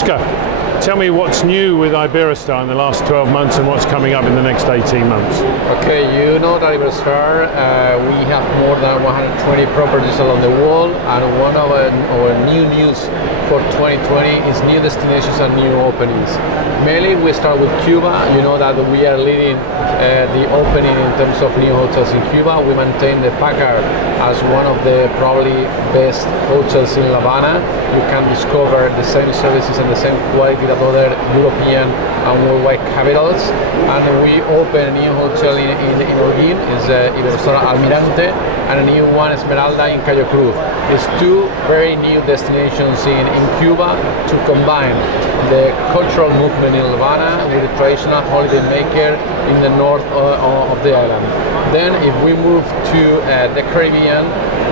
Oscar, tell me what's new with IBEROSTAR in the last 12 months and what's coming up in the next 18 months. Okay, you know that IBEROSTAR, we have more than 120 properties along the world, and one of our new news for 2020 is new destinations and new openings. Mainly we start with Cuba. You know that we are leading the opening in terms of new hotels in Cuba. We maintain the Packard as one of the probably best hotels in La Habana. You can discover the same services and the same quality that other European and worldwide capitals. And we open a new hotel in Holguín, is IBEROSTAR Almirante, and a new one, Esmeralda, in Cayo Cruz. These two very new destinations in Cuba to combine the cultural movement in La Habana with the traditional holiday maker in the north of the island. Then if we move to the Caribbean,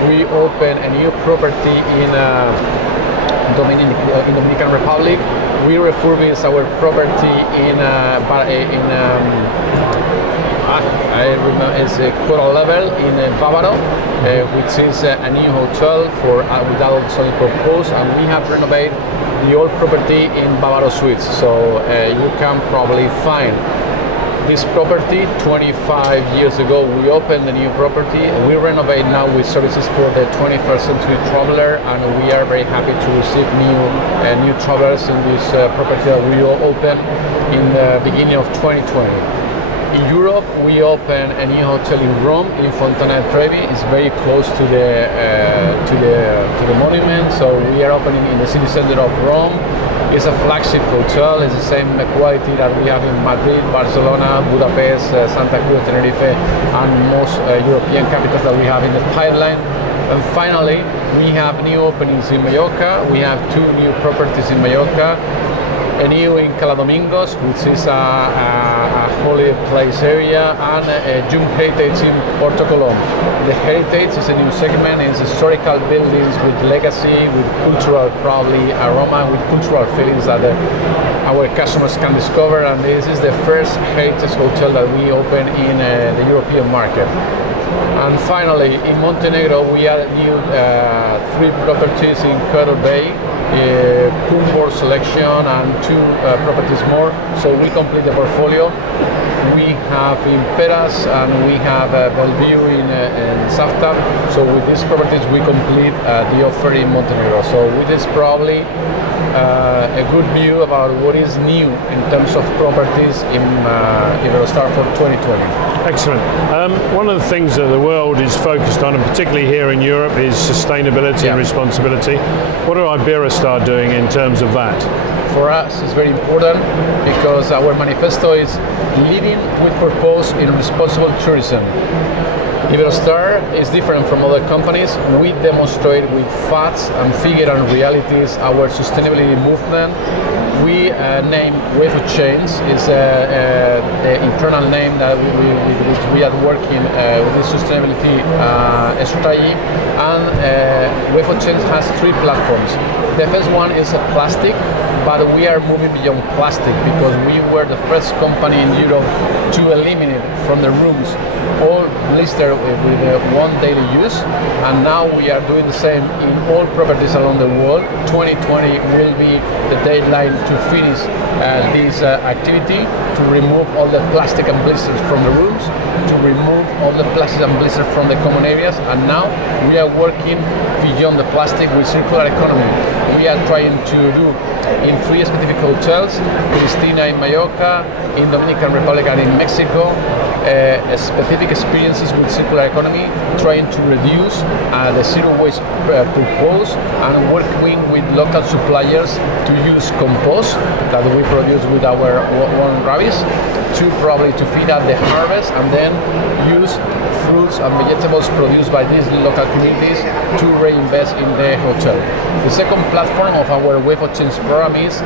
we open a new property in Dominican Republic. We refurbish our property in it's Coral Level in Bávaro, which is a new hotel for with adult selling purpose, and we have renovated the old property in Bávaro Suites. So you can probably find this property. 25 years ago we opened the new property. We renovate now with services for the 21st century traveler, and we are very happy to receive new travelers in this property that we open in the beginning of 2020. In Europe, we open a new hotel in Rome, in Fontana di Trevi. It's very close to the monument, so we are opening in the city center of Rome. It's a flagship hotel. It's the same quality that we have in Madrid, Barcelona, Budapest, Santa Cruz, Tenerife, and most European capitals that we have in the pipeline. And finally, we have new openings in Mallorca. We have two new properties in Mallorca. A new in Cala Domingos, which is a holy place area, and a Jung Heritage in Porto Colom. The Heritage is a new segment. It's historical buildings with legacy, with cultural probably aroma, with cultural feelings that our customers can discover, and this is the first heritage hotel that we open in the European market. And finally, in Montenegro, we added new 3 properties in Cradle Bay, Kumbor selection, and 2 properties more. So we complete the portfolio. We have in Peras and we have Bellevue in Saftab. So with these properties we complete the offer in Montenegro. So with this probably a good view about what is new in terms of properties in IBEROSTAR for 2020. Excellent. One of the things that the world is focused on, and particularly here in Europe, is sustainability and responsibility. What are IBEROSTAR doing in terms of that? For us, it's very important because our manifesto is living with purpose in responsible tourism. IBEROSTAR is different from other companies. We demonstrate with facts and figures and realities our sustainability movement. We name Wave of Change, is the internal name that which we are working with this sustainability strategy. And Wave of Change has 3 platforms. The first one is plastic, but we are moving beyond plastic because we were the first company in Europe to eliminate from the rooms all blister with 1 daily use, and now we are doing the same in all properties around the world. 2020 will be the deadline to finish this activity, to remove all the plastic and blisters from the rooms, to remove all the plastic and blisters from the common areas, and now we are working beyond the plastic with circular economy. We are trying to do in 3 specific hotels, Cristina in Mallorca, in Dominican Republic and in Mexico, specific experiences with circular economy, trying to reduce the zero waste purpose, and working with local suppliers to use compost that we produce with our own rubbish to feed up the harvest, and then use fruits and vegetables produced by these local communities to reinvest in the hotel. The second platform of our Wave of Change program is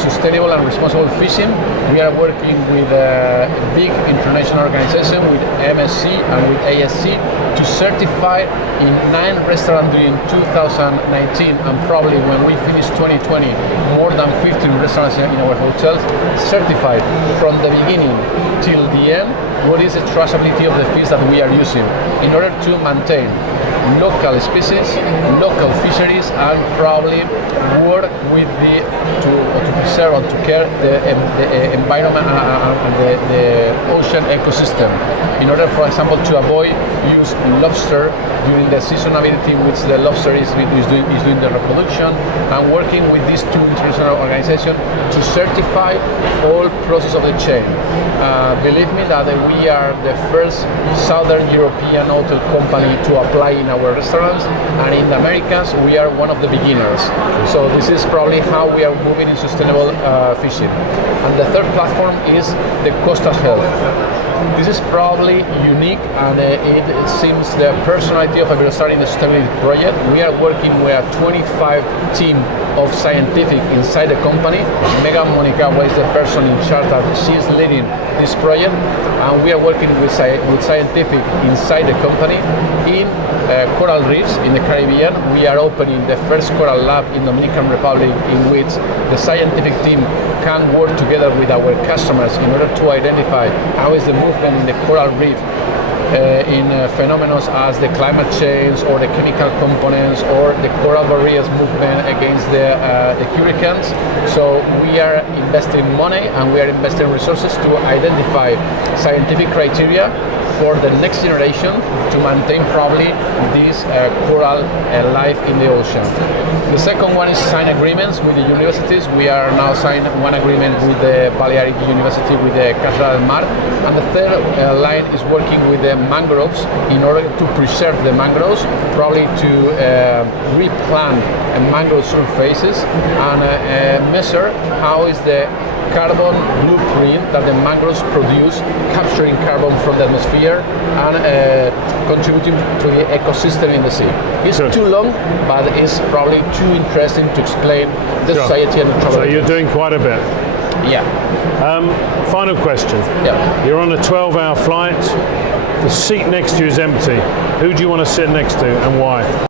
sustainable and responsible fishing. We are working with a big international organization, with MSC and with ASC, to certify in 9 restaurants during 2019, and probably when we finish 2020, more than 15 restaurants in our hotels certified from the beginning till the the end, what is the traceability of the fish that we are using in order to maintain local species, local fisheries, and probably work with to preserve and to care the environment and the ocean ecosystem. In order, for example, to avoid use lobster during the seasonality in which the lobster is doing the reproduction, and working with these two international organizations to certify all process of the chain. Believe me that we are the first Southern European hotel company to apply in our restaurants, and in the Americas we are one of the beginners. So this is probably how we are moving in sustainable fishing. And the third platform is the coastal health. This is probably unique, and it seems the personality of IBEROSTAR in the sustainability project. We are working with a 25 team of scientific inside the company. Megan Monica is the person in charge that she is leading this project, and we are working with scientific inside the company in coral reefs in the Caribbean. We are opening the first coral lab in Dominican Republic, in which the scientific team can work together with our customers in order to identify how is the movement in the coral reef in phenomena as the climate change or the chemical components or the coral barriers movement against the hurricanes. So we are investing money and we are investing resources to identify scientific criteria for the next generation to maintain probably this coral life in the ocean. The second one is sign agreements with the universities. We are now signed one agreement with the Balearic University with the Cátedra del Mar, and the third line is working with the mangroves in order to preserve the mangroves, probably to replant mangrove surfaces and measure how is the carbon blueprint that the mangroves produce, capturing carbon from the atmosphere and contributing to the ecosystem in the sea. It's too long, but it's probably too interesting to explain the society and the travel. So you're doing quite a bit. Yeah. Final question. Yeah. You're on a 12-hour flight. The seat next to you is empty. Who do you want to sit next to and why?